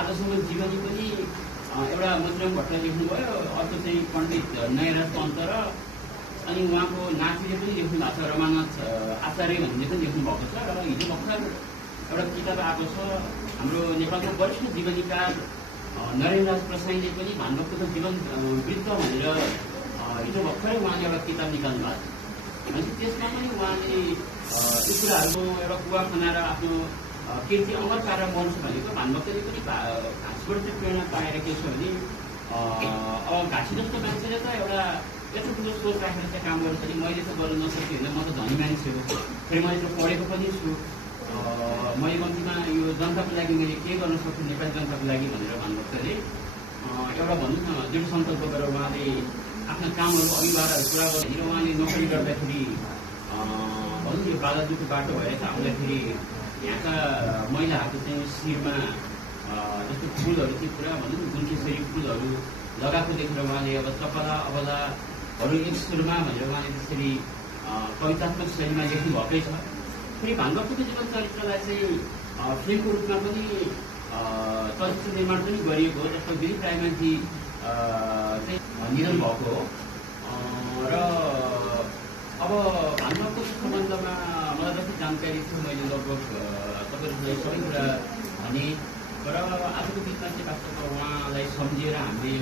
आजसम्म जीवनी पनि एउटा मन्त्रम भट्ट लेख्नुभयो, अर्को चाहिँ पण्डित नयराज पन्त र अनि उहाँको नातिले पनि लेख्नु भएको छ, रमानाथ आचार्य भन्ने पनि लेख्नु भएको छ। र हिजो भर्खर एउटा किताब आएको छ हाम्रो नेपालको वरिष्ठ जीवनीकार नरेन्द्रराज प्रसाईले पनि भानुभक्तको जीवन वृत्त भनेर हिजो भर्खरै उहाँले एउटा किताब निकाल्नु भएको छ। अनि त्यसमा पनि उहाँले यो कुराहरूको एउटा कुवा खनाएर आफ्नो कीर्ति अमर पारेर मर्छ भनेको भानुभक्तले पनि घाँसबाट चाहिँ प्रेरणा पाएर के छ भने अब घाँसी जस्तो मान्छेले त एउटा यत्रो ठुलो सोच राखेर चाहिँ काम गर्नु पर्ने, मैले त गर्न नसकेँ होइन, म त धनी मान्छे हो, फेरि मैले त पढेको पनि छु, मैले कम्तीमा यो जनताको लागि मैले के गर्न सक्छु नेपाली जनताको लागि भनेर भानुभक्तले एउटा भनौँ न दृढ सङ्कल्प गरेर उहाँले आफ्ना कामहरू अनिवार्यहरू पुरा गर्दै र उहाँले नोकरी गर्दाखेरि भनौँ यो बालाजुको बाटो भएर आउँदाखेरि यहाँका महिलाहरूको चाहिँ शिरमा जस्तो फुलहरू चाहिँ पुरा भनौँ गुन्केसरी फुलहरू लगाएको देखेर उहाँले अब चपला अबलाहरू एक सुरमा भनेर उहाँले त्यसरी कवितात्मक शैलीमा लेख्नु भएकै छ। फेरि भानुभक्तको जीवन चरित्रलाई चाहिँ फिल्मको रूपमा पनि चलचित्र निर्माण पनि गरिएको हो, जस्तो दिलीप रायमाझी चाहिँ निधन भएको हो। र अब भानुभक्तको सम्बन्धमा मलाई जति जानकारी थियो मैले लगभग तपाईँहरूले सबै कुरा भने, र आजको बिचमा चाहिँ वास्तवमा उहाँलाई सम्झिएर हामीले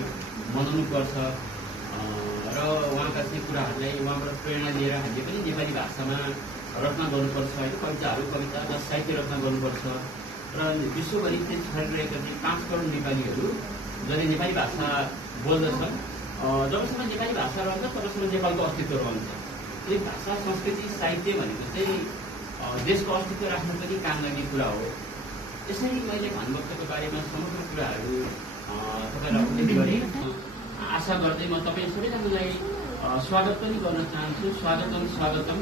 मनाउनुपर्छ र उहाँका चाहिँ कुराहरूलाई उहाँबाट प्रेरणा लिएर हामीले पनि नेपाली भाषामा रचना गर्नुपर्छ होइन, कविता र साहित्य रचना गर्नुपर्छ। र विश्वभरि चाहिँ छरिरहेका चाहिँ 5 करोड नेपालीहरू जसले नेपाली भाषा बोल्दछन्, जबसम्म नेपाली भाषा रहन्छ तबसम्म नेपालको अस्तित्व रहन्छ। यो भाषा संस्कृति साहित्य भनेको चाहिँ देशको अस्तित्व राख्न पनि काम लाग्ने कुरा हो। यसरी मैले भानुभक्तको बारेमा समग्र कुराहरू तपाईँलाई अवगत गरेँ। आशा गर्दै म तपाईँ सबैजनालाई स्वागत पनि गर्न चाहन्छु। स्वागतम।